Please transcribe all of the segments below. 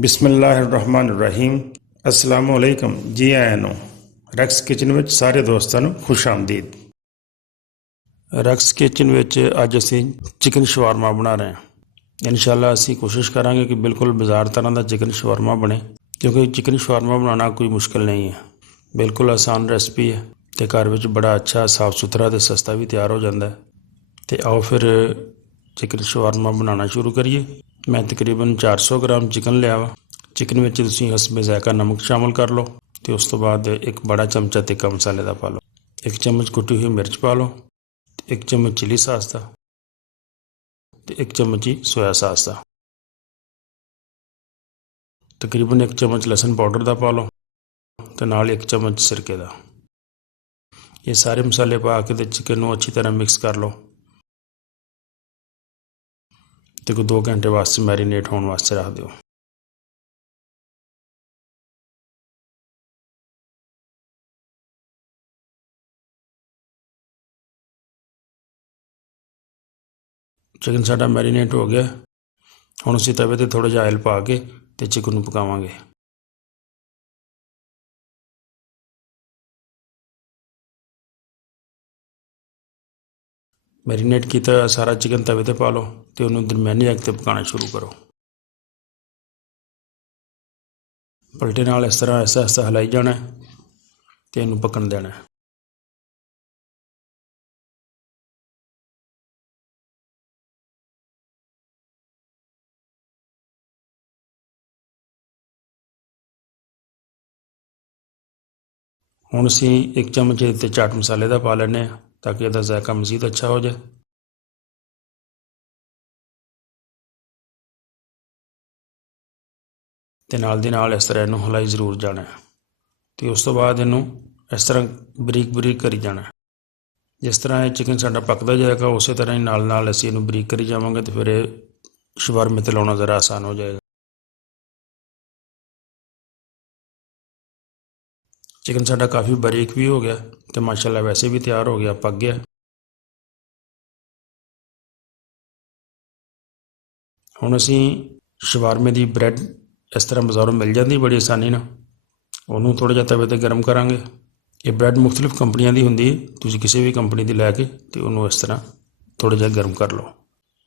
ਬਿਸਮਿਲ੍ਲਾਹਿਰਰਹਿਮਾਨਿਰਰਹੀਮ। अस्सलामु अलैकुम। जी आया ਨੂੰ ਰੈਕਸ ਕਿਚਨ ਵਿੱਚ ਸਾਰੇ ਦੋਸਤਾਂ ਨੂੰ ਖੁਸ਼ ਆਮਦੀਦ। ਰੈਕਸ ਕਿਚਨ ਵਿੱਚ ਅੱਜ ਅਸੀਂ ਚਿਕਨ ਸ਼ਵਾਰਮਾ ਬਣਾ ਰਹੇ ਹਾਂ। ਇਨਸ਼ਾਅੱਲਾ ਅਸੀਂ ਕੋਸ਼ਿਸ਼ ਕਰਾਂਗੇ ਕਿ ਬਿਲਕੁਲ ਬਾਜ਼ਾਰ ਤਰ੍ਹਾਂ ਦਾ ਚਿਕਨ ਸ਼ਵਾਰਮਾ ਬਣੇ, ਕਿਉਂਕਿ ਚਿਕਨ ਸ਼ਵਾਰਮਾ ਬਣਾਉਣਾ ਕੋਈ ਮੁਸ਼ਕਿਲ ਨਹੀਂ ਹੈ, ਬਿਲਕੁਲ ਆਸਾਨ ਰੈਸਪੀ ਹੈ ਅਤੇ ਘਰ ਵਿੱਚ ਬੜਾ ਅੱਛਾ ਸਾਫ ਸੁਥਰਾ ਅਤੇ ਸਸਤਾ ਵੀ ਤਿਆਰ ਹੋ ਜਾਂਦਾ ਹੈ। ਅਤੇ ਆਓ ਫਿਰ ਚਿਕਨ ਸ਼ਵਾਰਮਾ ਬਣਾਉਣਾ ਸ਼ੁਰੂ ਕਰੀਏ। ਮੈਂ ਤਕਰੀਬਨ 400 ਗ੍ਰਾਮ ਚਿਕਨ ਲਿਆ ਵਾ। ਚਿਕਨ ਵਿੱਚ ਤੁਸੀਂ ਹਸਬੇ ਜ਼ਾਇਕਾ ਨਮਕ ਸ਼ਾਮਿਲ ਕਰ ਲਓ ਅਤੇ ਉਸ ਤੋਂ ਬਾਅਦ ਇੱਕ ਬੜਾ ਚਮਚਾ ਤਿੱਖਾ ਮਸਾਲੇ ਦਾ ਪਾ ਲਓ, 1 ਚਮਚ ਕੁੱਟੀ ਹੋਈ ਮਿਰਚ ਪਾ ਲਓ, 1 ਚਮਚ ਚਿਲੀ ਸਾਸ ਦਾ ਅਤੇ 1 ਚਮਚ ਹੀ ਸੋਇਆ ਸਾਸ ਦਾ। ਤਕਰੀਬਨ 1 ਚਮਚ ਲਸਣ ਪਾਊਡਰ ਦਾ ਪਾ ਲਓ ਅਤੇ ਨਾਲ 1 ਚਮਚ ਸਿਰਕੇ ਦਾ। ਇਹ ਸਾਰੇ ਮਸਾਲੇ ਪਾ ਕੇ ਅਤੇ ਚਿਕਨ ਨੂੰ ਅੱਛੀ ਤਰ੍ਹਾਂ ਮਿਕਸ ਕਰ ਲਓ ਅਤੇ ਕੋਈ 2 ਘੰਟੇ ਵਾਸਤੇ ਮੈਰੀਨੇਟ ਹੋਣ ਵਾਸਤੇ ਰੱਖ ਦਿਓ। ਚਿਕਨ ਸਾਡਾ ਮੈਰੀਨੇਟ ਹੋ ਗਿਆ। ਹੁਣ ਅਸੀਂ ਤਵੇ 'ਤੇ ਥੋੜ੍ਹਾ ਜਿਹਾ ਆਇਲ ਪਾ ਕੇ ਅਤੇ ਚਿਕਨ ਨੂੰ ਪਕਾਵਾਂਗੇ। ਮੈਰੀਨੇਟ ਕੀਤਾ ਹੋਇਆ ਸਾਰਾ ਚਿਕਨ ਤਵੇ 'ਤੇ ਪਾ ਲਓ ਅਤੇ ਉਹਨੂੰ ਦਰਮਿਆਨੀ ਅੱਗ 'ਤੇ ਪਕਾਉਣਾ ਸ਼ੁਰੂ ਕਰੋ। ਪਲਟੇ ਨਾਲ ਇਸ ਤਰ੍ਹਾਂ ਆਹਿਸਤਾ ਆਹਿਸਤਾ ਹਿਲਾਈ ਜਾਣਾ ਅਤੇ ਇਹਨੂੰ ਪੱਕਣ ਦੇਣਾ। ਹੁਣ ਅਸੀਂ 1 ਚਮਚ ਇਹਦੇ 'ਤੇ ਚਾਟ ਮਸਾਲੇ ਦਾ ਪਾ ਲੈਂਦੇ ਹਾਂ ਤਾਂ ਕਿ ਇਹਦਾ ਜ਼ਾਇਕਾ ਮਜ਼ੀਦ ਅੱਛਾ ਹੋ ਜਾਏ। ਅਤੇ ਨਾਲ ਦੀ ਨਾਲ ਇਸ ਤਰ੍ਹਾਂ ਇਹਨੂੰ ਹਿਲਾਈ ਜ਼ਰੂਰ ਜਾਣਾ ਅਤੇ ਉਸ ਤੋਂ ਬਾਅਦ ਇਹਨੂੰ ਇਸ ਤਰ੍ਹਾਂ ਬਰੀਕ ਬਰੀਕ ਕਰੀ ਜਾਣਾ। ਜਿਸ ਤਰ੍ਹਾਂ ਇਹ ਚਿਕਨ ਸਾਡਾ ਪੱਕਦਾ ਜਾਏਗਾ ਉਸੇ ਤਰ੍ਹਾਂ ਹੀ ਨਾਲ ਨਾਲ ਅਸੀਂ ਇਹਨੂੰ ਬਰੀਕ ਕਰੀ ਜਾਵਾਂਗੇ ਅਤੇ ਫਿਰ ਇਹ ਸ਼ਵਾਰਮੇ 'ਤੇ ਲਾਉਣਾ ਜ਼ਰਾ ਆਸਾਨ ਹੋ ਜਾਏਗਾ। ਚਿਕਨ ਸਾਡਾ ਕਾਫੀ ਬਰੀਕ ਵੀ ਹੋ ਗਿਆ ਅਤੇ ਮਾਸ਼ਾਅੱਲਾ ਵੈਸੇ ਵੀ ਤਿਆਰ ਹੋ ਗਿਆ, ਪੱਕ ਗਿਆ। ਹੁਣ ਅਸੀਂ ਸ਼ਵਾਰਮੇ ਦੀ ਬ੍ਰੈਡ ਇਸ ਤਰ੍ਹਾਂ ਬਾਜ਼ਾਰੋਂ ਮਿਲ ਜਾਂਦੀ ਬੜੀ ਆਸਾਨੀ ਨਾਲ, ਉਹਨੂੰ ਥੋੜ੍ਹਾ ਜਿਹਾ ਤਵੇ 'ਤੇ ਗਰਮ ਕਰਾਂਗੇ। ਇਹ ਬ੍ਰੈਡ ਮੁਖਤਲਿਫ ਕੰਪਨੀਆਂ ਦੀ ਹੁੰਦੀ ਹੈ, ਤੁਸੀਂ ਕਿਸੇ ਵੀ ਕੰਪਨੀ ਦੀ ਲੈ ਕੇ ਅਤੇ ਉਹਨੂੰ ਇਸ ਤਰ੍ਹਾਂ ਥੋੜ੍ਹਾ ਜਿਹਾ ਗਰਮ ਕਰ ਲਓ।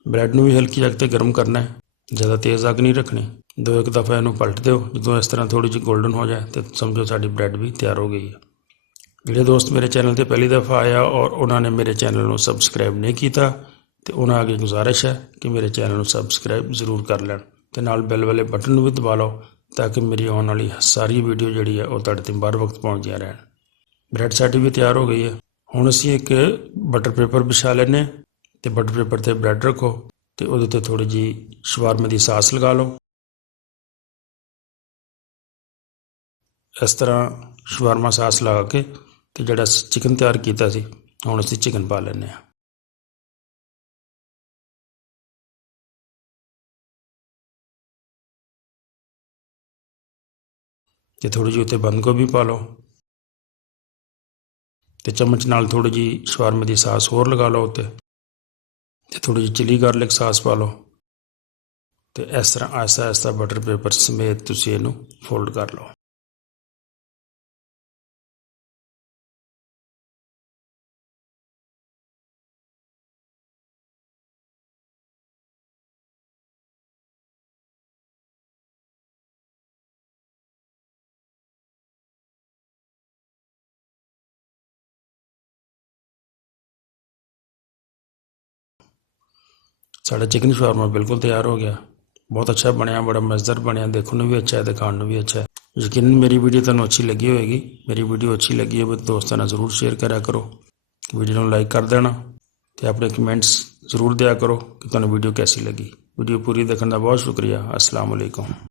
ਬ੍ਰੈਡ ਨੂੰ ਵੀ ਹਲਕੀ ਅੱਗ 'ਤੇ ਗਰਮ ਕਰਨਾ ਹੈ, ਜ਼ਿਆਦਾ ਤੇਜ਼ ਅੱਗ ਨਹੀਂ ਰੱਖਣੀ। 2-1 ਦਫਾ ਇਹਨੂੰ ਪਲਟ ਦਿਓ, ਜਦੋਂ ਇਸ ਤਰ੍ਹਾਂ ਥੋੜ੍ਹੀ ਜਿਹੀ ਗੋਲਡਨ ਹੋ ਜਾਏ ਤਾਂ ਸਮਝੋ ਸਾਡੀ ਬ੍ਰੈਡ ਵੀ ਤਿਆਰ ਹੋ ਗਈ ਹੈ। ਜਿਹੜੇ ਦੋਸਤ ਮੇਰੇ ਚੈਨਲ 'ਤੇ ਪਹਿਲੀ ਦਫਾ ਆਇਆ ਔਰ ਉਹਨਾਂ ਨੇ ਮੇਰੇ ਚੈਨਲ ਨੂੰ ਸਬਸਕ੍ਰਾਈਬ ਨਹੀਂ ਕੀਤਾ ਅਤੇ ਉਹਨਾਂ ਅੱਗੇ ਗੁਜ਼ਾਰਿਸ਼ ਹੈ ਕਿ ਮੇਰੇ ਚੈਨਲ ਨੂੰ ਸਬਸਕ੍ਰਾਈਬ ਜ਼ਰੂਰ ਕਰ ਲੈਣ ਅਤੇ ਨਾਲ ਬੈਲ ਵਾਲੇ ਬਟਨ ਨੂੰ ਵੀ ਦਬਾ ਲਓ ਤਾਂ ਕਿ ਮੇਰੀ ਆਉਣ ਵਾਲੀ ਸਾਰੀ ਵੀਡੀਓ ਜਿਹੜੀ ਹੈ ਉਹ ਤੁਹਾਡੇ ਤੱਕ ਬਰ ਵਕਤ ਪਹੁੰਚਦੀਆਂ ਰਹਿਣ। ਬ੍ਰੈਡ ਸਾਡੀ ਵੀ ਤਿਆਰ ਹੋ ਗਈ ਹੈ। ਹੁਣ ਅਸੀਂ ਇੱਕ ਬਟਰ ਪੇਪਰ ਵਿਛਾ ਲੈਂਦੇ ਹਾਂ ਅਤੇ ਬਟਰ ਪੇਪਰ 'ਤੇ ਬ੍ਰੈਡ ਰੱਖੋ ਅਤੇ ਉਹਦੇ 'ਤੇ ਥੋੜ੍ਹੀ ਜਿਹੀ ਸ਼ਵਾਰਮੇ ਦੀ ਸਾਸ ਲਗਾ ਲਓ। ਇਸ ਤਰ੍ਹਾਂ ਸ਼ਵਾਰਮਾ ਸਾਸ ਲਗਾ ਕੇ ਅਤੇ ਜਿਹੜਾ ਅਸੀਂ ਚਿਕਨ ਤਿਆਰ ਕੀਤਾ ਸੀ ਹੁਣ ਅਸੀਂ ਚਿਕਨ ਪਾ ਲੈਂਦੇ ਹਾਂ। ਅਤੇ ਥੋੜ੍ਹੀ ਜਿਹੀ ਉੱਤੇ ਬੰਦ ਗੋਭੀ ਪਾ ਲਓ ਅਤੇ ਚਮਚ ਨਾਲ ਥੋੜ੍ਹੀ ਜਿਹੀ ਸ਼ਵਾਰਮੇ ਦੀ ਸਾਸ ਹੋਰ ਲਗਾ ਲਓ ਉੱਤੇ ਅਤੇ ਥੋੜ੍ਹੀ ਜਿਹੀ ਚਿਲੀ ਗਾਰਲਿਕ ਸਾਸ ਪਾ ਲਓ ਅਤੇ ਇਸ ਤਰ੍ਹਾਂ ਆਹਿਸਤਾ ਆਹਿਸਤਾ ਬਟਰ ਪੇਪਰ ਸਮੇਤ ਤੁਸੀਂ ਇਹਨੂੰ ਫੋਲਡ ਕਰ ਲਓ। ਸਾਡਾ ਚਿਕਨ ਸ਼ਵਾਰਮਾ ਬਿਲਕੁਲ ਤਿਆਰ ਹੋ ਗਿਆ, ਬਹੁਤ ਅੱਛਾ ਬਣਿਆ, ਬੜਾ ਮਜ਼ੇਦਾਰ ਬਣਿਆ, ਦੇਖਣ ਨੂੰ ਵੀ ਅੱਛਾ ਹੈ ਅਤੇ ਖਾਣ ਨੂੰ ਵੀ ਅੱਛਾ ਹੈ। ਯਕੀਨਨ ਮੇਰੀ ਵੀਡੀਓ ਤੁਹਾਨੂੰ ਅੱਛੀ ਲੱਗੀ ਹੋਏਗੀ। ਮੇਰੀ ਵੀਡੀਓ ਅੱਛੀ ਲੱਗੀ ਹੋਵੇ ਤਾਂ ਦੋਸਤਾਂ ਨਾਲ ਜ਼ਰੂਰ ਸ਼ੇਅਰ ਕਰਿਆ ਕਰੋ, ਵੀਡੀਓ ਨੂੰ ਲਾਈਕ ਕਰ ਦੇਣਾ ਅਤੇ ਆਪਣੇ ਕਮੈਂਟਸ ਜ਼ਰੂਰ ਦਿਆ ਕਰੋ ਕਿ ਤੁਹਾਨੂੰ ਵੀਡੀਓ ਕੈਸੀ ਲੱਗੀ। ਵੀਡੀਓ ਪੂਰੀ ਦੇਖਣ ਦਾ ਬਹੁਤ ਸ਼ੁਕਰੀਆ। अस्सलाम वालेकुम।